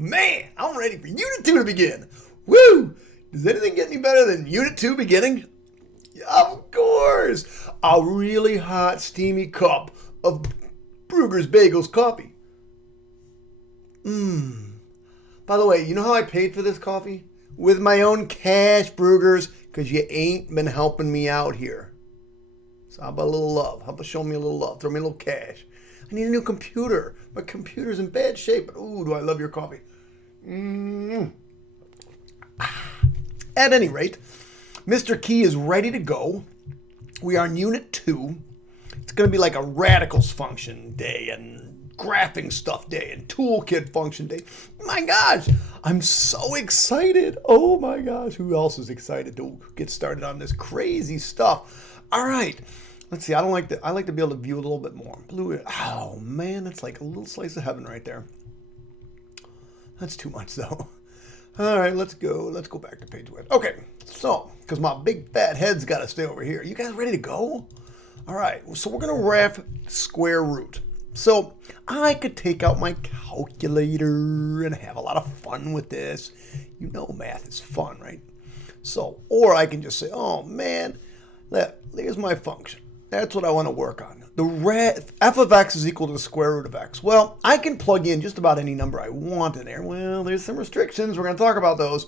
Man, I'm ready for Unit 2 to begin. Woo! Does anything get any better than Unit 2 beginning? Of course! A really hot, steamy cup of Brugger's Bagels coffee. By the way, you know how I paid for this coffee? With my own cash, Brugger's, because you ain't been helping me out here. So how about a little love? How about show me a little love? Throw me a little cash. I need a new computer. My computer's in bad shape, but ooh, do I love your coffee. At any rate, Mr. Key is ready to go. We are in Unit 2. It's going to be like a radicals function day and graphing stuff day and toolkit function day. My gosh, I'm so excited. Oh my gosh, who else is excited to get started on this crazy stuff? All right, let's see. I like to be able to view a little bit more. Blue. Oh man, that's like a little slice of heaven right there. That's too much though. All right, let's go back to page 1. Okay, so, because my big fat head's got to stay over here. You guys ready to go? All right, so we're going to graph square root. So I could take out my calculator and have a lot of fun with this. You know math is fun, right? So, or I can just say, oh man, here's my function. That's what I want to work on. F of x is equal to the square root of x. Well, I can plug in just about any number I want in there. Well, there's some restrictions. We're going to talk about those.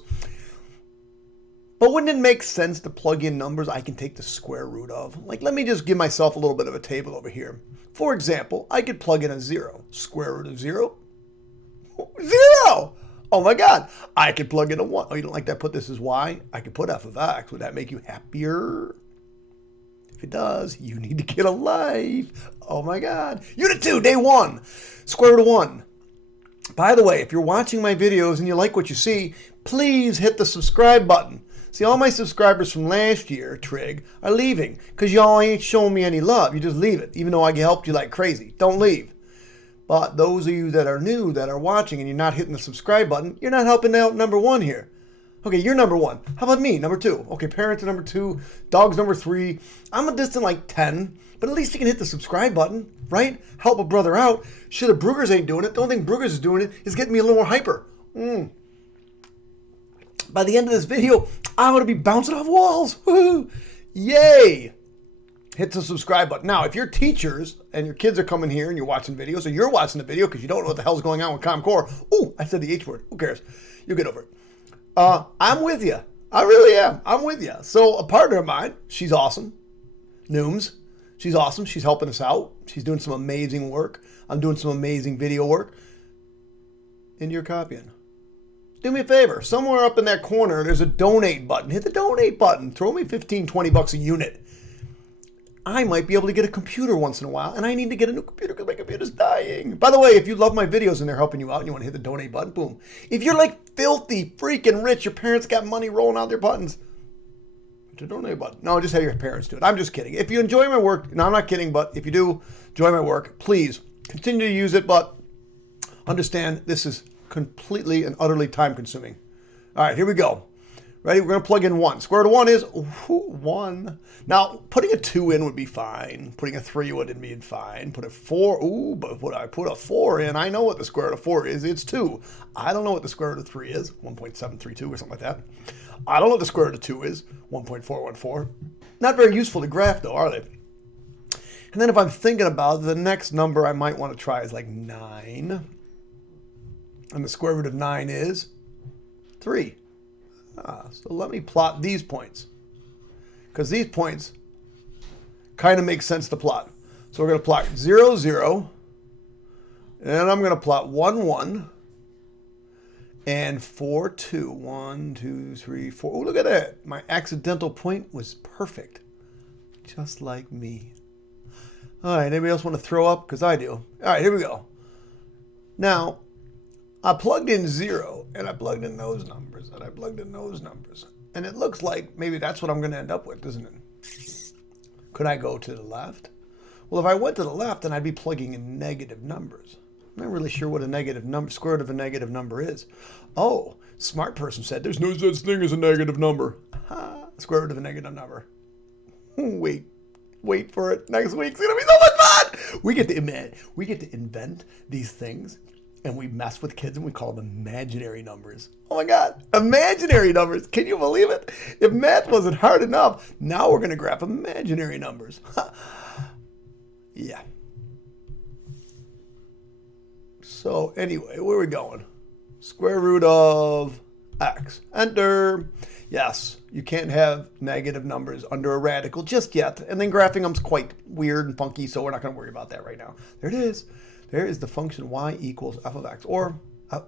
But wouldn't it make sense to plug in numbers I can take the square root of? Like, let me just give myself a little bit of a table over here. For example, I could plug in a 0. Square root of 0? 0! Oh my God. I could plug in a 1. Oh, you don't like that? Put this as y? I could put f of x. Would that make you happier? If it does, you need to get a life. Oh my God. Unit 2, day 1. Square root of 1. By the way, if you're watching my videos and you like what you see, please hit the subscribe button. See, all my subscribers from last year, Trig, are leaving because y'all ain't showing me any love. You just leave it, even though I helped you like crazy. Don't leave. But those of you that are new, that are watching, and you're not hitting the subscribe button, you're not helping out number 1 here. Okay, you're number 1. How about me, number 2? Okay, parents are number 2, dogs number 3. I'm a distant like 10, but at least you can hit the subscribe button, right? Help a brother out. Shit, if Brugger's ain't doing it, the only thing Brugger's is doing it is getting me a little more hyper. By the end of this video, I'm going to be bouncing off walls. Woo-hoo. Yay! Hit the subscribe button. Now, if you're teachers and your kids are coming here and you're watching videos, or you're watching the video because you don't know what the hell's going on with Common Core. Ooh, I said the H word. Who cares? You'll get over it. I'm with you. I really am. I'm with you. So a partner of mine, she's awesome. Nooms. She's awesome. She's helping us out. She's doing some amazing work. I'm doing some amazing video work. And you're copying. Do me a favor. Somewhere up in that corner, there's a donate button. Hit the donate button. Throw me 15, 20 bucks a unit. I might be able to get a computer once in a while, and I need to get a new computer because my computer's dying. By the way, if you love my videos and they're helping you out and you want to hit the donate button, boom. If you're like filthy freaking rich, your parents got money rolling out their buttons, hit the donate button. No, just have your parents do it. I'm just kidding. If you enjoy my work, no, I'm not kidding, but if you do enjoy my work, please continue to use it, but understand this is completely and utterly time consuming. All right, here we go. Ready? We're going to plug in 1. Square root of 1 is 1. Now, putting a 2 in would be fine. Putting a 3 would be fine. Put a 4. Ooh, but when I put a 4 in, I know what the square root of 4 is. It's 2. I don't know what the square root of 3 is. 1.732 or something like that. I don't know what the square root of 2 is. 1.414. Not very useful to graph, though, are they? And then if I'm thinking about it, the next number I might want to try is like 9. And the square root of 9 is 3. So let me plot these points, because these points kind of make sense to plot. So we're going to plot 0, 0, and I'm going to plot 1, 1, and 4, 2. 1, 2, 3, 4. Oh, look at that. My accidental point was perfect, just like me. All right, anybody else want to throw up? Because I do. All right, here we go. Now, I plugged in 0, and I plugged in those numbers, and I plugged in those numbers. And it looks like maybe that's what I'm going to end up with, doesn't it? Could I go to the left? Well, if I went to the left, then I'd be plugging in negative numbers. I'm not really sure what a negative number, square root of a negative number is. Oh, smart person said there's no such thing as a negative number. Square root of a negative number. Wait for it. Next week's going to be so much fun. We get to invent these things. And we mess with kids and we call them imaginary numbers. Oh my God, imaginary numbers. Can you believe it? If math wasn't hard enough, now we're going to graph imaginary numbers. Yeah. So anyway, where are we going? Square root of x. Enter. Yes, you can't have negative numbers under a radical just yet. And then graphing them's quite weird and funky, so we're not going to worry about that right now. There it is. There is the function y equals f of x, or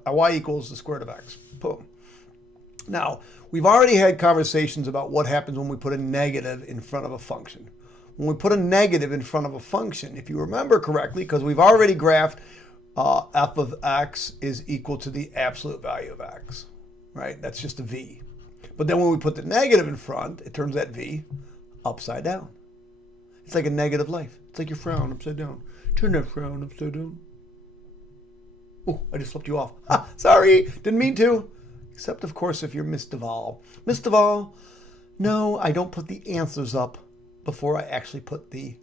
y equals the square root of x. Boom. Now, we've already had conversations about what happens when we put a negative in front of a function. When we put a negative in front of a function, if you remember correctly, because we've already graphed f of x is equal to the absolute value of x, right? That's just a v. But then when we put the negative in front, it turns that v upside down. It's like a negative life. It's like your frown upside down. Turn that frown upside down. Oh, I just flipped you off. Sorry, didn't mean to. Except, of course, if you're Miss Duvall. Miss Duvall, no, I don't put the answers up before I actually put the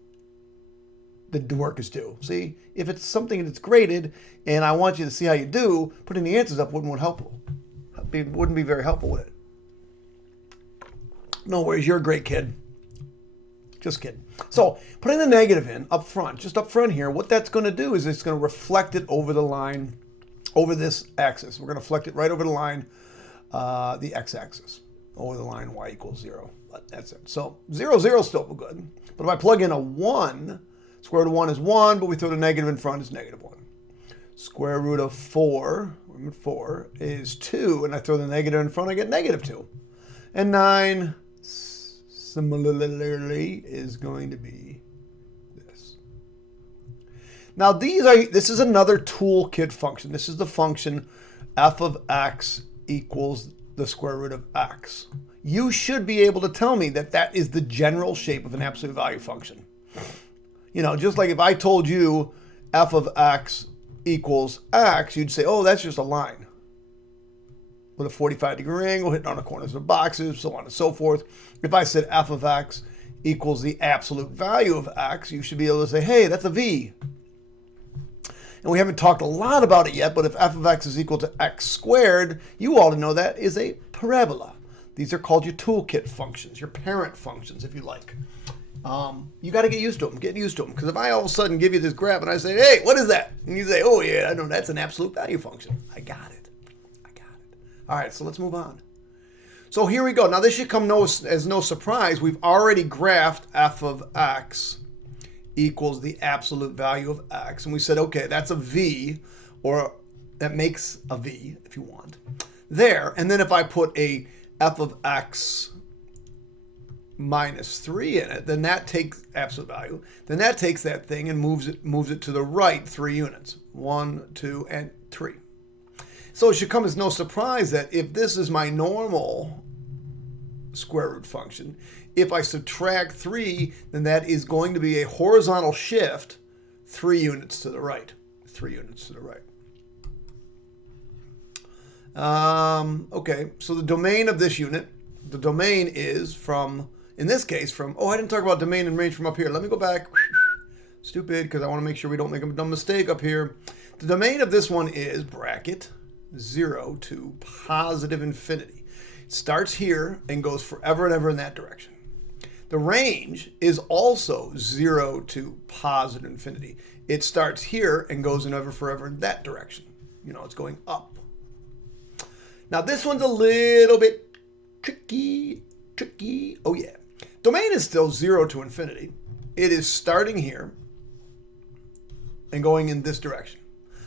work is due. See, if it's something that's graded and I want you to see how you do, putting the answers up wouldn't be very helpful with it. No worries, you're a great kid. Just kidding. So putting the negative in up front, just up front here, what that's going to do is it's going to reflect it over the line, over this axis. We're going to reflect it right over the line, the x-axis, over the line y equals 0. But that's it. So 0, 0 is still good. But if I plug in a 1, square root of 1 is 1, but we throw the negative in front, it's negative 1. Square root of 4, 4 is 2, and I throw the negative in front, I get negative 2. And 9, similarly, is going to be this. Now this is another toolkit function. This is the function f of x equals the square root of x. You should be able to tell me that that is the general shape of an absolute value function. You know, just like if I told you f of x equals x, you'd say, oh, that's just a line with a 45-degree angle hitting on the corners of boxes, so on and so forth. If I said f of x equals the absolute value of x, you should be able to say, hey, that's a v. And we haven't talked a lot about it yet, but if f of x is equal to x squared, you ought to know that is a parabola. These are called your toolkit functions, your parent functions, if you like. You got to get used to them. Get used to them. Because if I all of a sudden give you this graph and I say, hey, what is that? And you say, oh, yeah, I know that's an absolute value function. I got it. All right, so let's move on. So here we go. Now this should come as no surprise. We've already graphed f of x equals the absolute value of x. And we said, okay, that's a v, or that makes a v, if you want, there. And then if I put a f of x minus 3 in it, then that takes absolute value. Then that takes that thing and moves it to the right 3 units. 1, 2, and 3. So it should come as no surprise that if this is my normal square root function, if I subtract 3, then that is going to be a horizontal shift 3 units to the right. 3 units to the right. Okay, so the domain of this unit, the domain is from, in this case, from, oh, I didn't talk about domain and range from up here. Let me go back. Stupid, because I want to make sure we don't make a dumb mistake up here. The domain of this one is bracket 0 to positive infinity. It starts here and goes forever and ever in that direction. The range is also 0 to positive infinity. It starts here and goes forever in that direction. You know, it's going up. Now this one's a little bit tricky. Oh yeah. Domain is still 0 to infinity. It is starting here and going in this direction.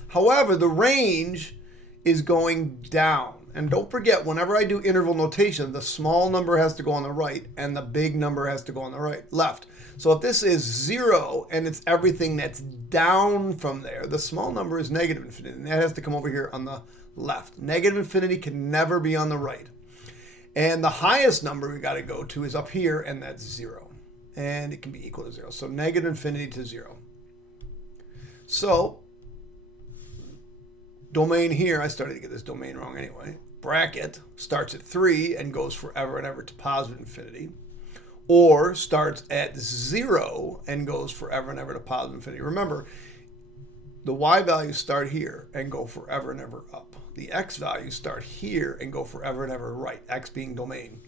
However, the range is going down. And don't forget, whenever I do interval notation, the small number has to go on the right and the big number has to go on the left. So if this is 0 and it's everything that's down from there, the small number is negative infinity, and that has to come over here on the left. Negative infinity can never be on the right. And the highest number we got to go to is up here, and that's 0. And it can be equal to 0. So negative infinity to 0. So domain here, I started to get this domain wrong anyway. Bracket starts at 3 and goes forever and ever to positive infinity. Or starts at 0 and goes forever and ever to positive infinity. Remember, the y values start here and go forever and ever up. The x values start here and go forever and ever right, x being domain.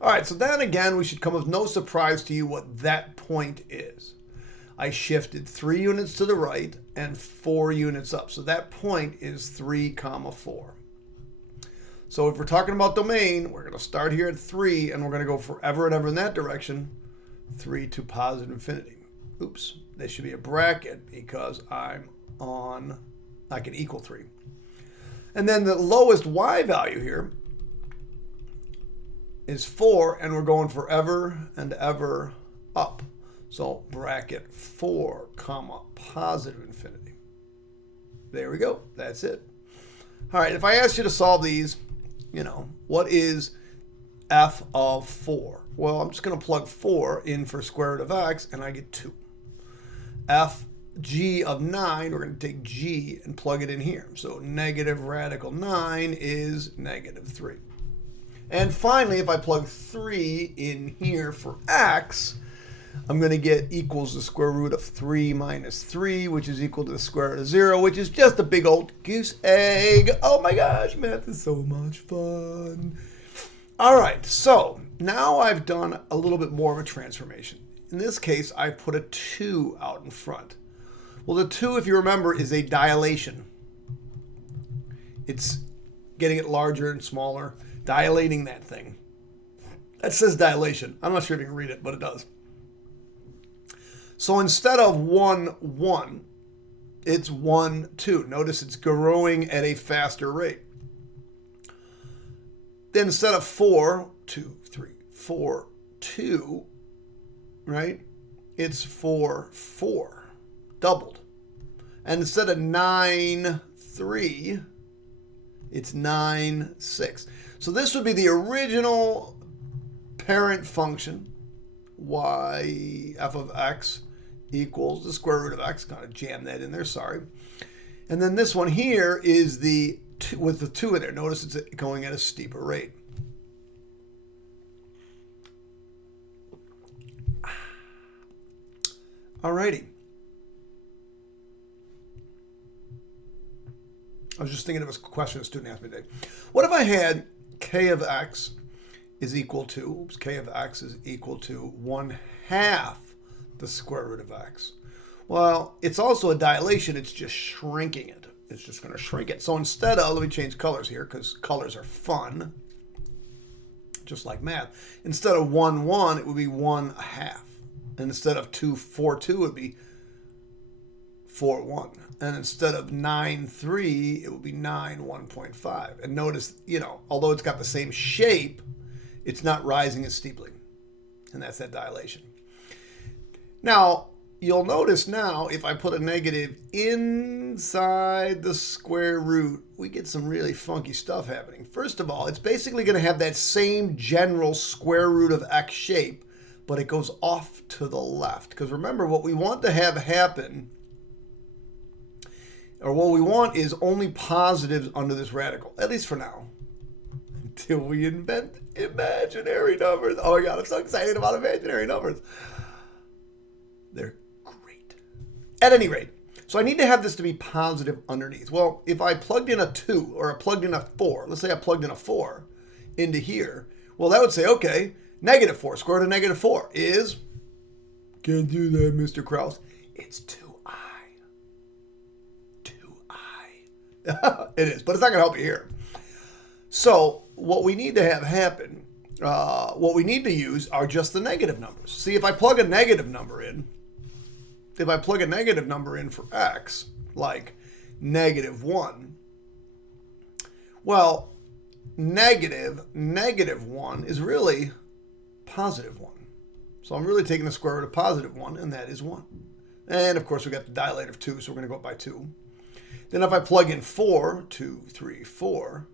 All right, so then again, we should come as no surprise to you what that point is. I shifted 3 units to the right and 4 units up. So that point is 3, 4. So if we're talking about domain, we're going to start here at 3 and we're going to go forever and ever in that direction, 3 to positive infinity. Oops, there should be a bracket because I can equal 3. And then the lowest y value here is 4, and we're going forever and ever up. So bracket 4, positive infinity. There we go. That's it. All right, if I asked you to solve these, what is f of 4? Well, I'm just going to plug 4 in for square root of x, and I get 2. F g of 9, we're going to take g and plug it in here. So negative radical 9 is negative 3. And finally, if I plug 3 in here for x, I'm going to get equals the square root of 3 minus 3, which is equal to the square root of 0, which is just a big old goose egg. Oh my gosh, math is so much fun. All right, so now I've done a little bit more of a transformation. In this case, I put a 2 out in front. Well, the 2, if you remember, is a dilation. It's getting it larger and smaller, dilating that thing. That says dilation. I'm not sure if you can read it, but it does. So instead of 1, 1, it's 1, 2. Notice it's growing at a faster rate. Then instead of 4, 2, 3, 4, 2, right? It's 4, 4, doubled. And instead of 9, 3, it's 9, 6. So this would be the original parent function, y f of x equals the square root of x. Gotta jam that in there, sorry. And then this one here is the 2, with the 2 in there. Notice it's going at a steeper rate. Alrighty. I was just thinking of a question a student asked me today. What if I had k of x is equal to, k of x is equal to 1/2 the square root of x? Well, it's also a dilation. It's just shrinking it. It's just going to shrink it. So instead of, let me change colors here because colors are fun, just like math. Instead of 1, 1, it would be 1/2. And instead of 2, 4, 2, it would be 4, 1. And instead of 9, 3, it would be 9, 1.5. And notice, although it's got the same shape, it's not rising as steeply. And that's that dilation. Now, you'll notice now, if I put a negative inside the square root, we get some really funky stuff happening. First of all, it's basically going to have that same general square root of x shape, but it goes off to the left. Because remember, what we want to have happen, or what we want is only positives under this radical, at least for now, until we invent imaginary numbers. Oh my God, I'm so excited about imaginary numbers. They're great. At any rate, so I need to have this to be positive underneath. Well, if I plugged in a 2 or I plugged in a 4, let's say I plugged in a 4 into here, well, that would say, okay, negative 4, square root of negative 4 is, can't do that, Mr. Krause, it's 2i. 2i. It is, but it's not going to help you here. So what we need to have happen, what we need to use are just the negative numbers. See, if I plug a negative number in, for x, like negative 1, well, negative 1 is really positive 1. So I'm really taking the square root of positive 1, and that is 1. And of course, we got the dilator of 2, so we're going to go up by 2. Then if I plug in 4, 2, 3, 4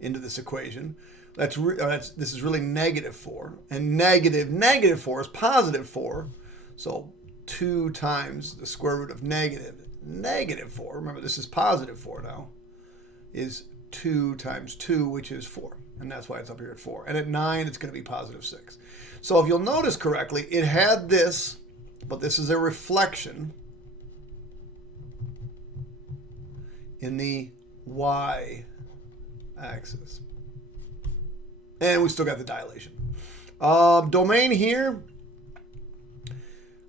into this equation, this is really negative 4. And negative 4 is positive 4. So 2 times the square root of negative 4, remember this is positive 4 now, is 2 times 2, which is 4. And that's why it's up here at 4. And at 9, it's going to be positive 6. So if you'll notice correctly, it had this, but this is a reflection. in the y-axis. And we still got the dilation. Domain here,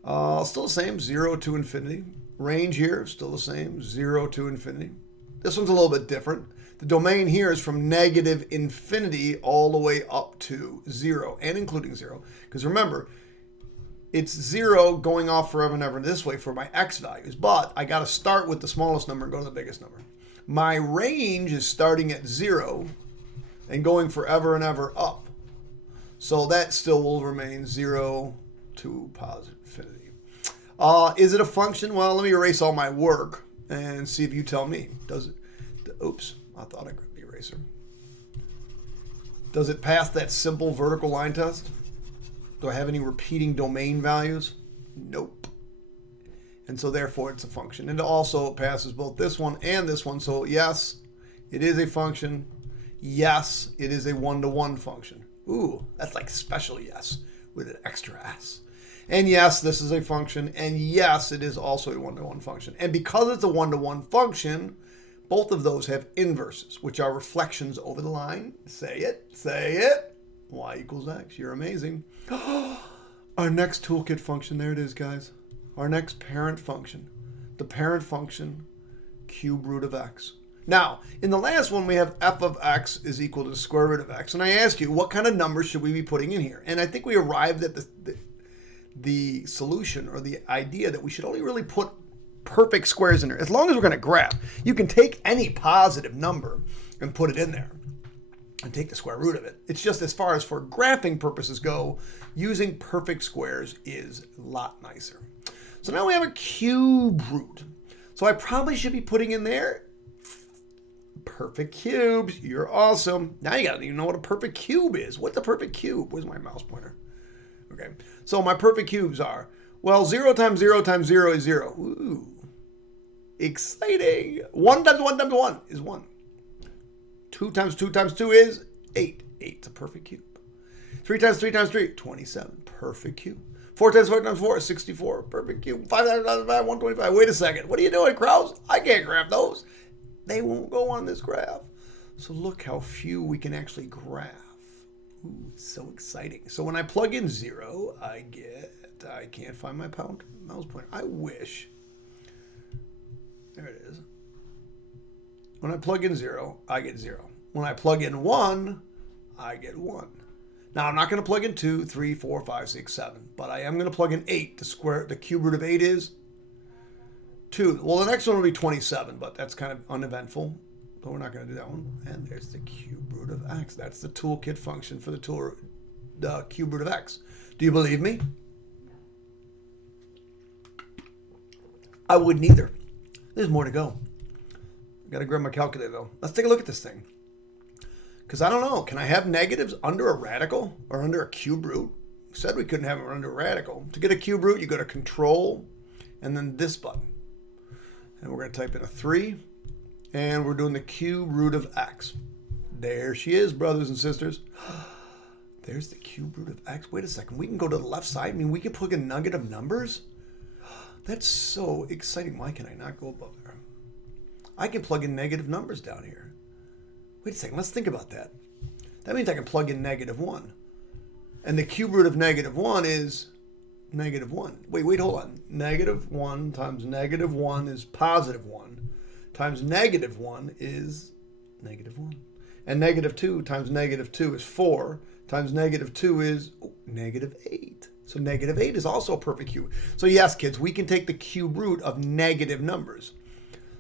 still the same, 0 to infinity. Range here, still the same, 0 to infinity. This one's a little bit different. The domain here is from negative infinity all the way up to 0, and including 0. Because remember, it's 0 going off forever and ever this way for my x values. But I got to start with the smallest number and go to the biggest number. My range is starting at 0 and going forever and ever up. So that still will remain 0 to positive infinity. Is it a function? Well, let me erase all my work and see if you tell me. Does it? Oops, I thought I grabbed the eraser. Does it pass that simple vertical line test? Do I have any repeating domain values? Nope. And so therefore it's a function. And also it passes both this one and this one. So yes, it is a function. Yes, it is a one-to-one function. Ooh, that's like special yes with an extra s. And yes, this is a function. And yes, it is also a one-to-one function. And because it's a one-to-one function, both of those have inverses, which are reflections over the line. Say it, say it. Y equals x. You're amazing. Our next toolkit function, there it is, guys. Our next parent function. The parent function, cube root of x. Now, in the last one, we have f of x is equal to the square root of x. And I asked you, what kind of numbers should we be putting in here? And I think we arrived at the solution or the idea that we should only really put perfect squares in there. As long as we're going to graph, you can take any positive number and put it in there and take the square root of it. It's just as far as for graphing purposes go, using perfect squares is a lot nicer. So now we have a cube root. So I probably should be putting in there perfect cubes. You're awesome. Now you got to even know what a perfect cube is. What's a perfect cube? Where's my mouse pointer? Okay. So my perfect cubes are, well, 0 times 0 times 0 is 0. Ooh. Exciting. 1 times 1 times 1 is 1. 2 times 2 times 2 is 8. 8's a perfect cube. 3 times 3 times 3, 27. Perfect cube. 4 times 4 times 4 is 64. Perfect cube. 5 times 5 times 125. Wait a second. What are you doing, Krause? I can't graph those. They won't go on this graph. So look how few we can actually graph. Ooh, it's so exciting. So when I plug in 0, I can't find my mouse pointer. I wish. There it is. When I plug in 0, I get 0. When I plug in 1, I get 1. Now, I'm not going to plug in 2, 3, 4, 5, 6, 7. But I am going to plug in 8. The cube root of 8 is 2. Well, the next one will be 27, but that's kind of uneventful. So we're not going to do that one. And there's the cube root of x. That's the toolkit function for the cube root of x. Do you believe me? I wouldn't either. There's more to go. I got to grab my calculator, though. Let's take a look at this thing. Because I don't know. Can I have negatives under a radical or under a cube root? We said we couldn't have it under a radical. To get a cube root, you go to Control and then this button. And we're going to type in a 3. And we're doing the cube root of x. There she is, brothers and sisters. There's the cube root of x. Wait a second. We can go to the left side. I mean, we can plug in negative numbers. That's so exciting. Why can I not go above there? I can plug in negative numbers down here. Wait a second. Let's think about that. That means I can plug in negative 1. And the cube root of negative 1 is negative 1. Wait, hold on. Negative 1 times negative 1 is positive 1. Times negative 1 is negative 1. And negative 2 times negative 2 is 4. Times negative 2 is negative 8. So negative 8 is also a perfect cube. So yes, kids, we can take the cube root of negative numbers.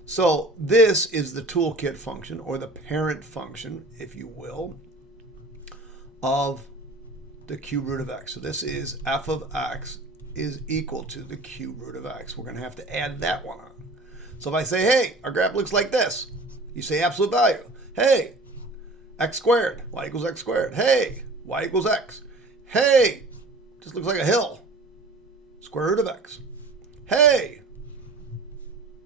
So this is the toolkit function, or the parent function, if you will, of the cube root of x. So this is f of x is equal to the cube root of x. We're going to have to add that one on. So if I say, hey, our graph looks like this, you say absolute value. Hey, x squared, y equals x squared. Hey, y equals x. Hey, just looks like a hill. Square root of x. Hey,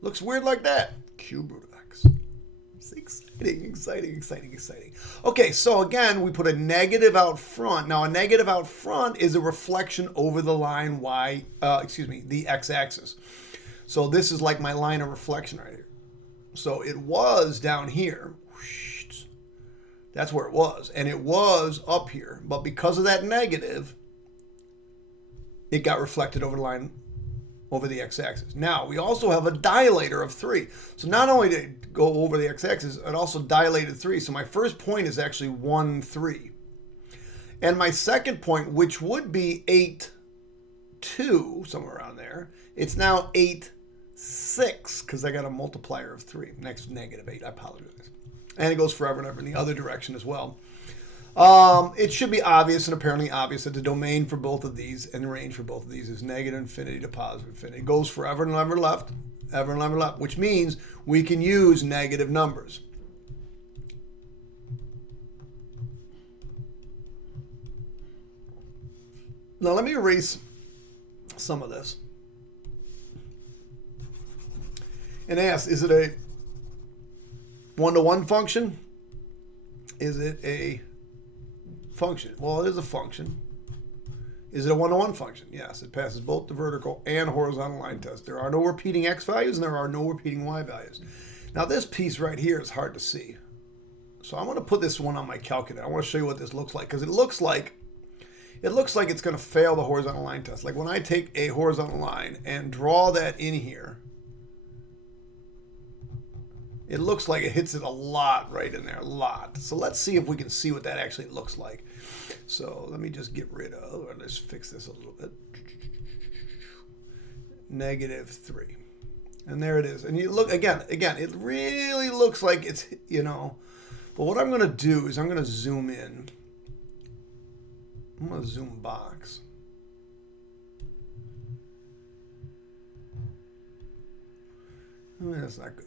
looks weird like that. Cube root of x. It's exciting, exciting, exciting, exciting. Okay, so again, we put a negative out front. Now, a negative out front is a reflection over the line the x-axis. So this is like my line of reflection right here. So it was down here. That's where it was. And it was up here. But because of that negative, it got reflected over the line, over the x-axis. Now, we also have a dilator of 3. So not only did it go over the x-axis, it also dilated 3. So my first point is actually 1, 3. And my second point, which would be 8, 2, somewhere around there, it's now 8, 6, because I got a multiplier of 3. Next, negative 8. I apologize. And it goes forever and ever in the other direction as well. It should be obvious and apparently obvious that the domain for both of these and the range for both of these is negative infinity to positive infinity. It goes forever and ever left, which means we can use negative numbers. Now let me erase some of this and ask, is it a one-to-one function? Is it a function? Well, it is a function. Is it a one-to-one function? Yes, it passes both the vertical and horizontal line test. There are no repeating x values and there are no repeating y values. Now this piece right here is hard to see. So I'm going to put this one on my calculator. I want to show you what this looks like because it looks like it's going to fail the horizontal line test. Like when I take a horizontal line and draw that in here, it looks like it hits it a lot right in there, a lot. So let's see if we can see what that actually looks like. So let me just get rid of, or let's fix this a little bit. Negative 3. And there it is. And you look, again, it really looks like it's, but what I'm going to do is I'm going to zoom in. I'm going to zoom box. Oh, that's not good.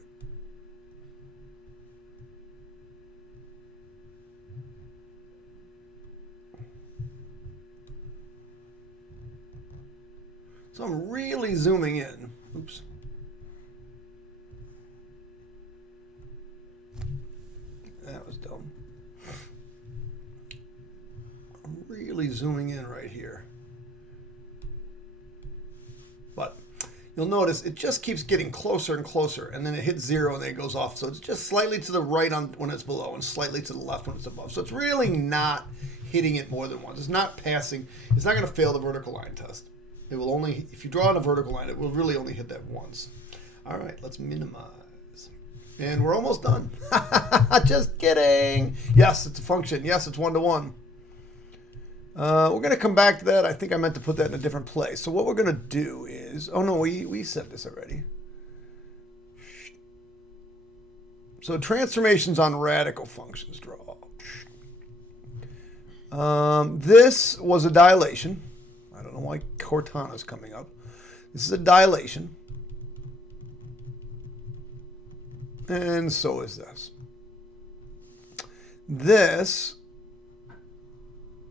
So I'm really zooming in. Oops. That was dumb. I'm really zooming in right here. But you'll notice it just keeps getting closer and closer, and then it hits 0 and then it goes off. So it's just slightly to the right when it's below and slightly to the left when it's above. So it's really not hitting it more than once. It's not passing. It's not going to fail the vertical line test. It will only, if you draw on a vertical line, it will really only hit that once. All right, let's minimize. And we're almost done. Just kidding. Yes, it's a function. Yes, it's one-to-one. We're going to come back to that. I think I meant to put that in a different place. So what we're going to do is, oh no, we said this already. So transformations on radical functions draw. This was a dilation. I don't know why Cortana's coming up. This is a dilation. And so is this. This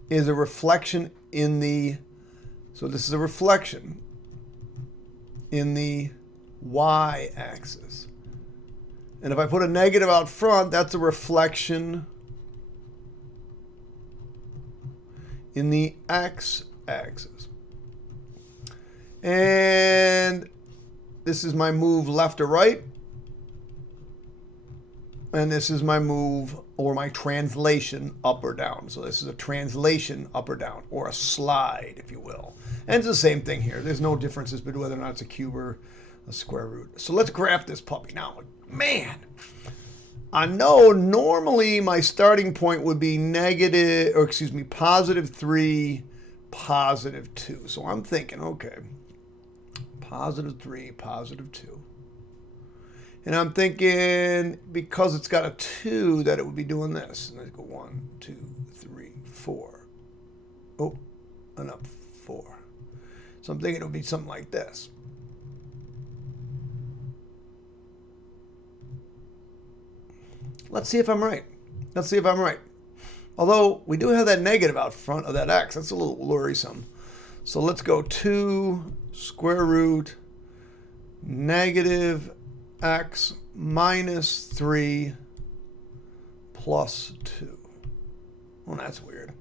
is a reflection in the, so this is a reflection in the y-axis. And if I put a negative out front, that's a reflection in the x-axis. And this is my move left or right. And this is my move or my translation up or down. So this is a translation up or down, or a slide, if you will. And it's the same thing here. There's no differences between whether or not it's a cube or a square root. So let's graph this puppy. Now, man, I know normally my starting point would be positive 3, positive 2. So I'm thinking, okay, positive 3, positive 2. And I'm thinking, because it's got a 2, that it would be doing this. And I go 1, 2, 3, 4. Oh, and up 4. So I'm thinking it would be something like this. Let's see if I'm right. Let's see if I'm right. Although we do have that negative out front of that x. That's a little worrisome. So let's go 2 square root negative x minus 3 plus 2. Well, that's weird.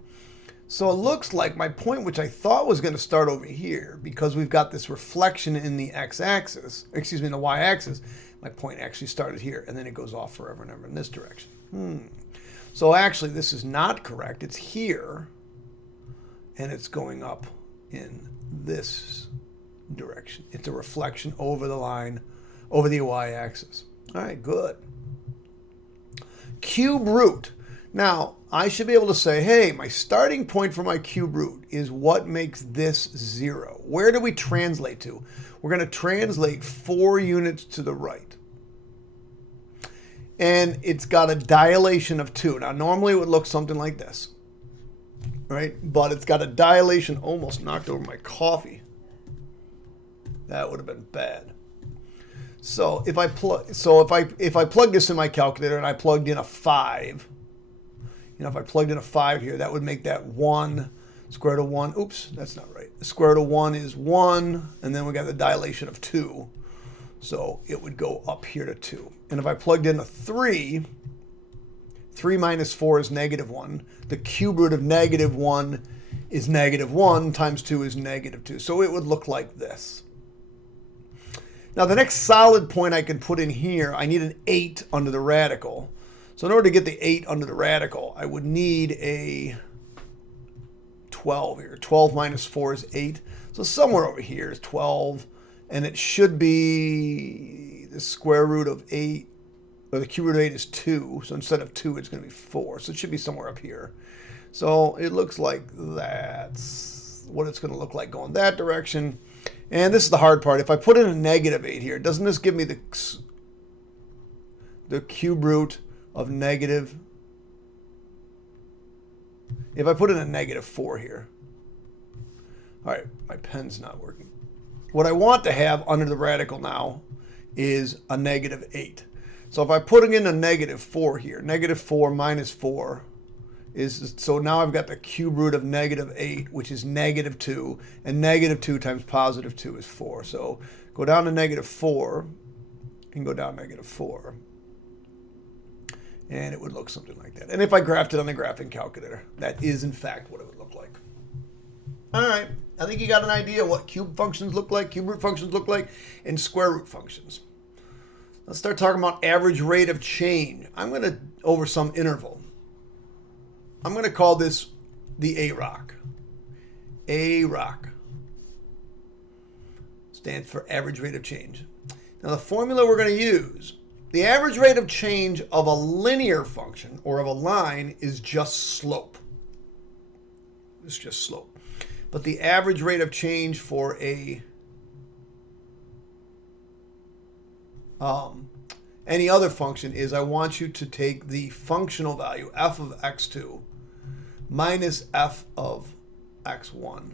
So it looks like my point, which I thought was going to start over here, because we've got this reflection in the x-axis, excuse me, in the y-axis, my point actually started here, and then it goes off forever and ever in this direction. So actually, this is not correct. It's here, and it's going up in this direction. It's a reflection over the line, over the y-axis. All right, good. Cube root. Now, I should be able to say, hey, my starting point for my cube root is what makes this 0. Where do we translate to? We're going to translate 4 units to the right. And it's got a dilation of 2. Now, normally it would look something like this, right? But it's got a dilation, almost knocked over my coffee. That would have been bad. So if I plug this in my calculator and I plugged in a 5, if I plugged in a 5 here, that would make that 1, square root of 1. Oops, that's not right. The square root of 1 is 1, and then we got the dilation of 2. So it would go up here to 2. And if I plugged in a 3, 3 minus 4 is negative 1. The cube root of negative 1 is negative 1 times 2 is negative 2. So it would look like this. Now the next solid point I could put in here, I need an 8 under the radical. So in order to get the 8 under the radical, I would need a 12 here. 12 minus 4 is 8. So somewhere over here is 12. And it should be the square root of 8, or the cube root of 8 is 2. So instead of 2, it's going to be 4. So it should be somewhere up here. So it looks like that's what it's going to look like going that direction. And this is the hard part. If I put in a negative 8 here, doesn't this give me the cube root of negative? If I put in a negative 4 here. All right, my pen's not working. What I want to have under the radical now is a negative 8. So if I put in a negative 4 here, negative 4 minus 4 is, so now I've got the cube root of negative 8, which is negative 2, and negative 2 times positive 2 is 4. So go down to negative 4, and go down negative 4. And it would look something like that. And if I graphed it on the graphing calculator, that is in fact what it would look like. All right, I think you got an idea what cube functions look like, cube root functions look like, and square root functions. Let's start talking about average rate of change. I'm going to, over some interval, I'm going to call this the AROC. AROC stands for average rate of change. Now the formula we're going to use, the average rate of change of a linear function or of a line is just slope. It's just slope. But the average rate of change for a any other function is I want you to take the functional value f of x2 minus f of x1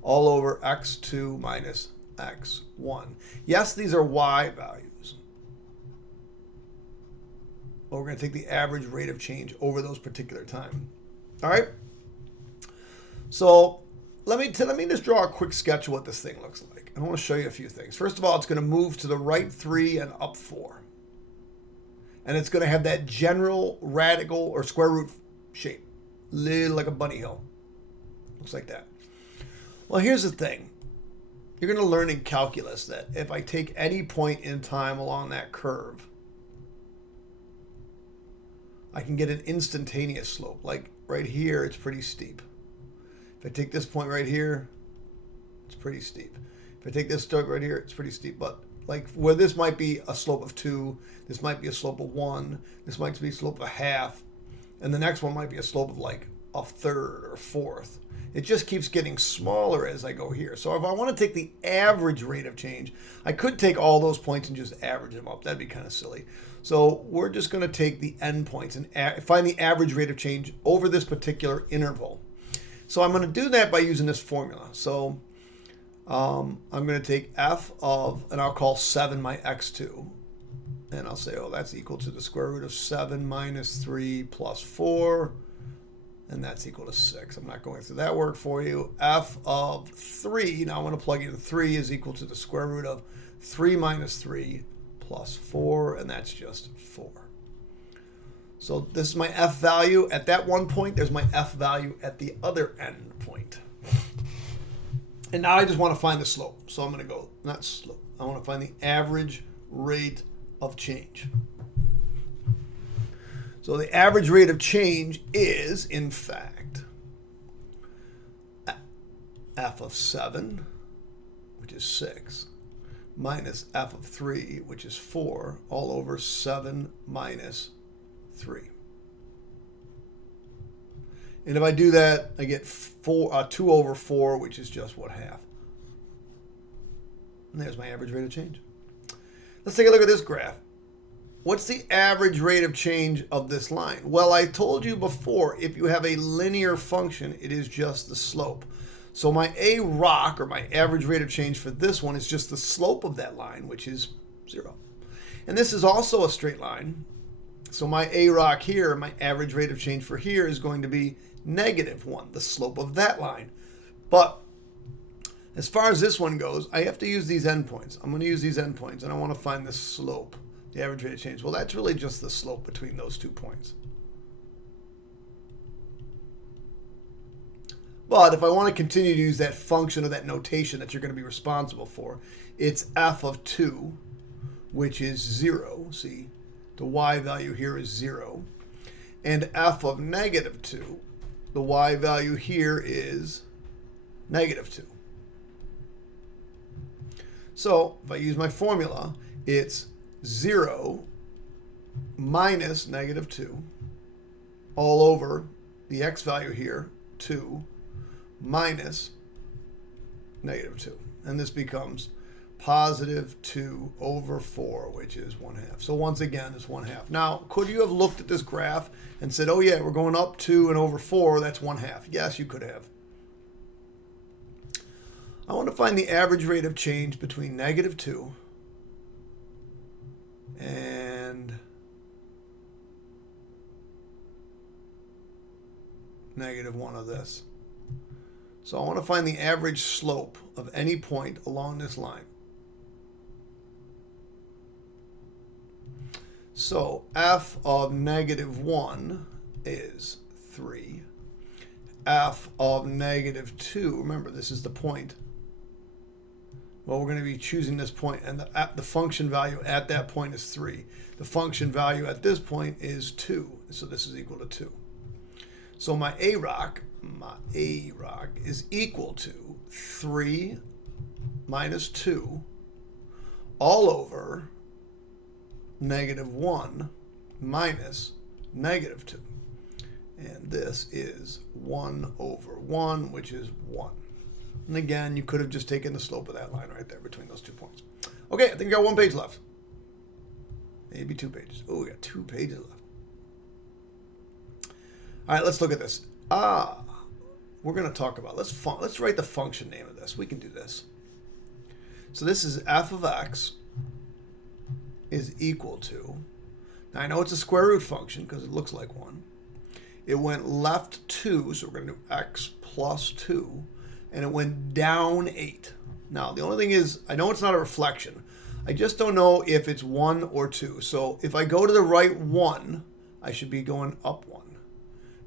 all over x2 minus x1. Yes, these are y values. But we're going to take the average rate of change over those particular time. All right? So let me just draw a quick sketch of what this thing looks like. I want to show you a few things. First of all, it's going to move to the right 3 and up 4. And it's going to have that general radical or square root shape. Little like a bunny hill. Looks like that. Well, here's the thing. You're going to learn in calculus that if I take any point in time along that curve, I can get an instantaneous slope. Like right here, it's pretty steep. If I take this point right here, it's pretty steep. If I take this stroke right here, it's pretty steep. But like where this might be a slope of 2, this might be a slope of 1, this might be a slope of a half, and the next one might be a slope of like a third or fourth. It just keeps getting smaller as I go here. So if I want to take the average rate of change, I could take all those points and just average them up. That'd be kind of silly. So we're just going to take the endpoints and find the average rate of change over this particular interval. So I'm going to do that by using this formula. So I'm going to take f of, and I'll call 7 my x2. And I'll say, oh, that's equal to the square root of 7 minus 3 plus 4. And that's equal to 6. I'm not going through that work for you. F of 3, now I'm going to plug in 3 is equal to the square root of 3 minus 3 plus 4. And that's just 4. So this is my f value at that one point. There's my f value at the other end point. And now I just want to find the slope. So I'm going to go, not slope, I want to find the average rate of change. So the average rate of change is, in fact, f of 7, which is 6, minus f of 3, which is 4, all over 7 minus 3. And if I do that, I get 2 over 4, which is just what, half. And there's my average rate of change. Let's take a look at this graph. What's the average rate of change of this line? Well, I told you before, if you have a linear function, it is just the slope. So my a rock, or my average rate of change for this one, is just the slope of that line, which is 0. And this is also a straight line. So my a rock here, my average rate of change for here is going to be -1, the slope of that line. But as far as this one goes, I have to use these endpoints. I'm going to use these endpoints, and I want to find the slope, the average rate of change. Well, that's really just the slope between those 2 points. But if I want to continue to use that function or that notation that you're going to be responsible for, it's f of 2, which is 0. See, the y value here is 0. And f of -2, the y value here is -2. So if I use my formula, it's 0 minus -2 all over the x value here, 2, minus -2. And this becomes positive 2 over 4, which is 1/2. So once again, it's 1/2. Now, could you have looked at this graph and said, oh yeah, we're going up 2 and over 4, that's 1/2? Yes, you could have. I want to find the average rate of change between -2 and -1 of this. So I want to find the average slope of any point along this line. So f of -1 is 3. F of -2, remember this is the point. Well, we're going to be choosing this point, and the function value at that point is 3. The function value at this point is 2, so this is equal to 2. So my a rock is equal to 3 minus 2 all over -1 minus -2. And this is 1 over 1, which is 1. And again, you could have just taken the slope of that line right there between those 2 points. Okay, I think we got 1 page left. Maybe 2 pages. Oh, we got 2 pages left. All right, let's look at this. We're going to talk about, let's write the function name of this. We can do this. So this is f of x is equal to, now I know it's a square root function because it looks like 1. It went left 2, so we're going to do x plus 2, and it went down 8. Now, the only thing is, I know it's not a reflection. I just don't know if it's 1 or 2. So if I go to the right 1, I should be going up 1.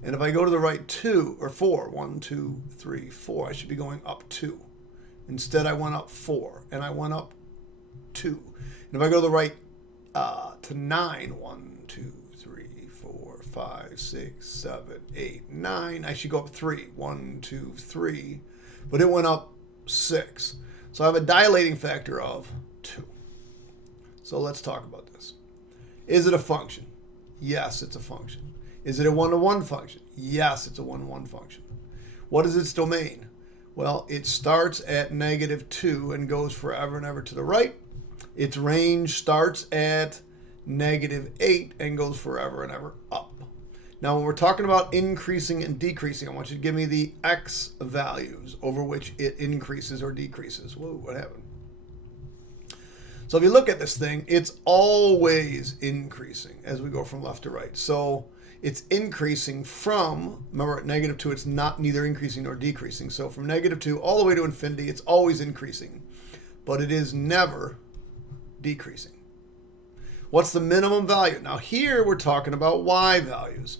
And if I go to the right 2 or 4, 1, 2, 3, 4, I should be going up 2. Instead, I went up 4, and I went up 2. And if I go to the right to 9, 1, 2, 3, 4, 5, 6, 7, 8, 9, I should go up 3. 1, 2, 3. But it went up 6. So I have a dilating factor of 2. So let's talk about this. Is it a function? Yes, it's a function. Is it a one-to-one function? Yes, it's a one-to-one function. What is its domain? Well, it starts at -2 and goes forever and ever to the right. Its range starts at -8 and goes forever and ever up. Now, when we're talking about increasing and decreasing, I want you to give me the x values over which it increases or decreases. Whoa, what happened? So if you look at this thing, it's always increasing as we go from left to right. So it's increasing from, remember at -2, it's not neither increasing nor decreasing. So from -2 all the way to infinity, it's always increasing, but it is never decreasing. What's the minimum value? Now here we're talking about y values.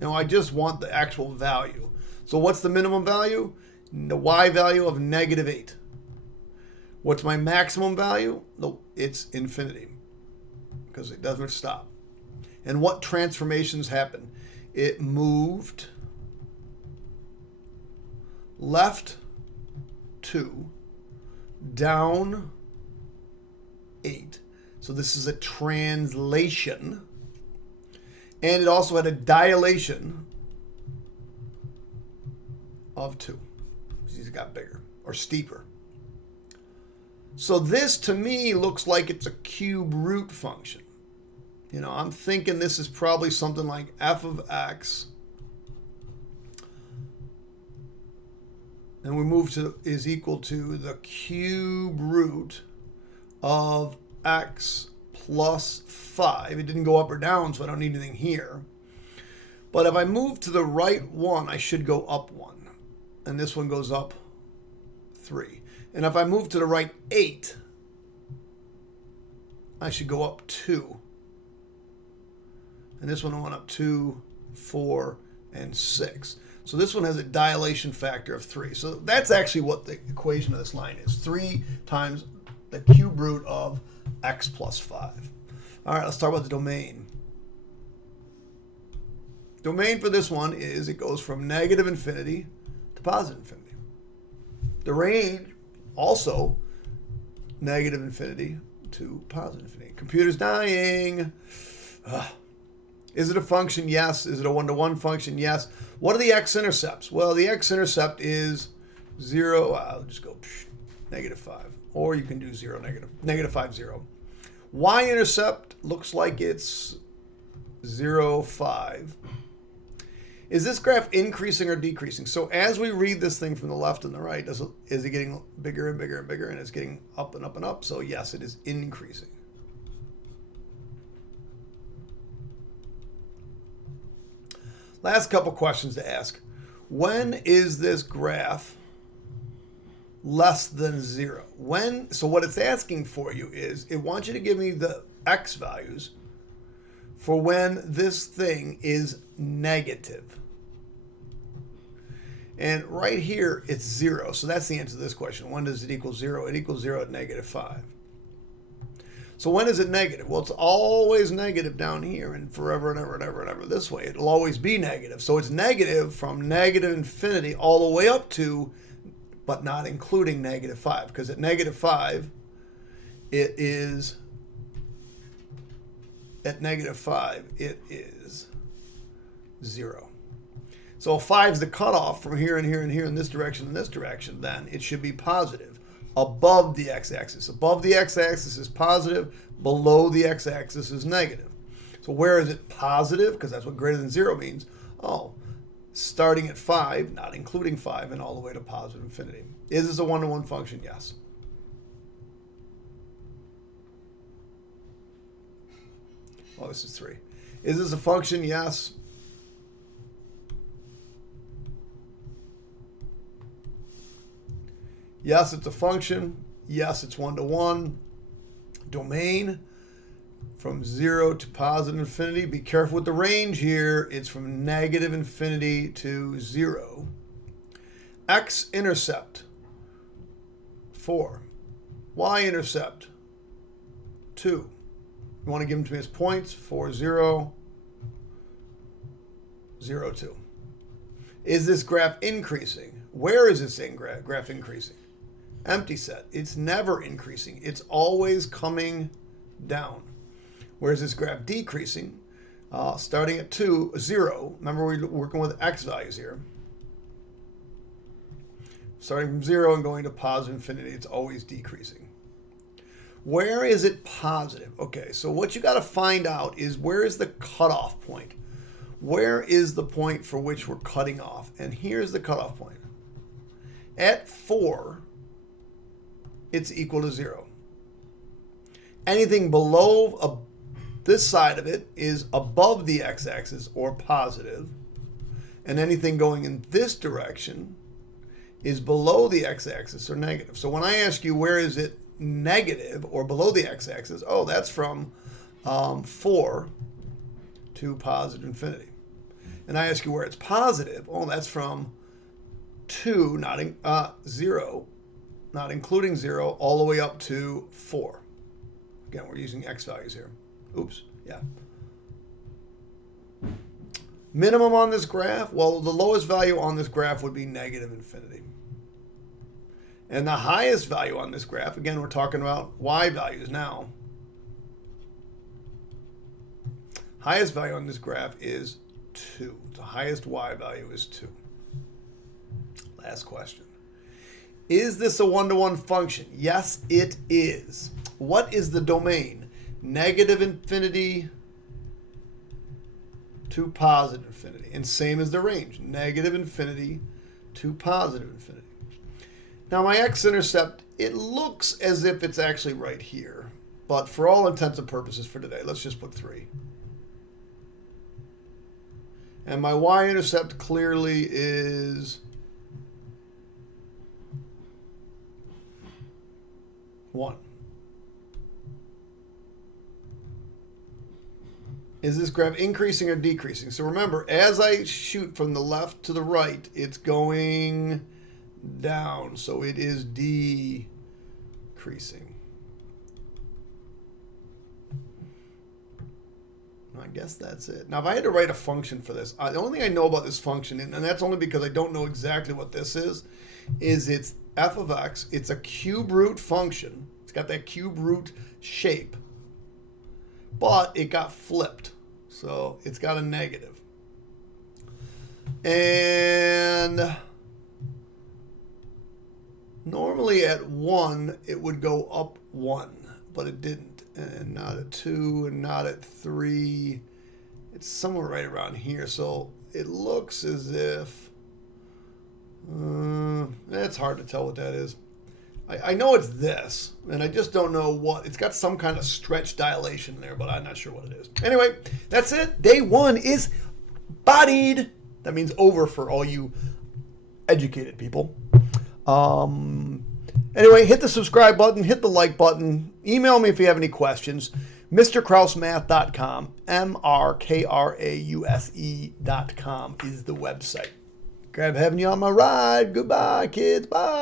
I just want the actual value. So what's the minimum value? The y value of -8. What's my maximum value? No, it's infinity because it doesn't stop. And what transformations happen? It moved left 2, down 8. So this is a translation. And it also had a dilation of 2. These got bigger or steeper. So this to me looks like it's a cube root function. I'm thinking this is probably something like f of x. And we move to is equal to the cube root of x plus 5. It didn't go up or down, so I don't need anything here. But if I move to the right 1, I should go up 1. And this one goes up 3. And if I move to the right 8, I should go up 2. And this one went up 2, 4, and 6. So this one has a dilation factor of 3. So that's actually what the equation of this line is. 3 times the cube root of x plus 5. All right, let's talk about the domain. Domain for this one is it goes from -infinity to positive infinity. The range also -infinity to positive infinity. Computer's dying. Is it a function? Yes. Is it a one-to-one function? Yes. What are the x-intercepts? Well, the x-intercept is 0. I'll just go -5. Or you can do 0, -5, 0. Y-intercept looks like it's 0, 5. Is this graph increasing or decreasing? So as we read this thing from the left and the right, is it getting bigger and bigger and bigger, and it's getting up and up and up? So yes, it is increasing. Last couple questions to ask. When is this graph less than 0? So what it's asking for you is it wants you to give me the x values for when this thing is negative. And right here, it's 0. So that's the answer to this question. When does it equal 0? It equals 0 at -5. So when is it negative? Well, it's always negative down here and forever and ever and ever and ever this way. It'll always be negative. So it's negative from -infinity all the way up to, but not including -5. Because at -5, it is, at -5, it is 0. So if 5 is the cutoff from here and here and here in this direction and this direction, then it should be positive above the x-axis. Above the x-axis is positive, below the x-axis is negative. So where is it positive? Because that's what greater than 0 means. Oh, starting at 5, not including 5, and all the way to positive infinity. Is this a one-to-one function? Yes. Oh, this is 3. Is this a function? Yes. Yes, it's a function. Yes, it's one-to-one. Domain from 0 to positive infinity. Be careful with the range here. It's from -infinity to 0. X-intercept, 4. Y-intercept, 2. You want to give them to me as points. 4, 0, 0, 2. Is this graph increasing? Where is this graph increasing? Empty set. It's never increasing. It's always coming down. Where is this graph decreasing? Starting at 2, 0. Remember, we're working with x values here. Starting from 0 and going to positive infinity, it's always decreasing. Where is it positive? Okay, so what you got to find out is where is the cutoff point? Where is the point for which we're cutting off? And here's the cutoff point. At 4, it's equal to 0. Anything below this side of it is above the x-axis or positive, and anything going in this direction is below the x-axis or negative. So when I ask you where is it negative or below the x-axis, oh, that's from 4 to positive infinity. And I ask you where it's positive. Oh, that's from 2, not 0, not including 0, all the way up to 4. Again, we're using x values here. Oops, yeah. Minimum on this graph, well, the lowest value on this graph would be negative infinity. And the highest value on this graph, again, we're talking about y values now. Highest value on this graph is 2. The highest y value is 2. Last question. Is this a one-to-one function? Yes, it is. What is the domain? Negative infinity to positive infinity. And same as the range. Negative infinity to positive infinity. Now my x-intercept, it looks as if it's actually right here. But for all intents and purposes for today, let's just put 3. And my y-intercept clearly is 1. Is this graph increasing or decreasing? So remember, as I shoot from the left to the right, it's going down. So it is decreasing. I guess that's it. Now, if I had to write a function for this, the only thing I know about this function, and that's only because I don't know exactly what this is it's f of x. It's a cube root function. It's got that cube root shape. But it got flipped. So it's got a negative. And normally at 1, it would go up 1. But it didn't. And not at 2 and not at 3. It's somewhere right around here. So it looks as if... it's hard to tell what that is. I know it's this, and I just don't know what. It's got some kind of stretch dilation there, but I'm not sure what it is. Anyway, that's it. Day 1 is bodied. That means over for all you educated people. Anyway, hit the subscribe button, hit the like button. Email me if you have any questions. MrKrausMath.com, MrKrause.com is the website. Grab having you on my ride. Goodbye, kids. Bye.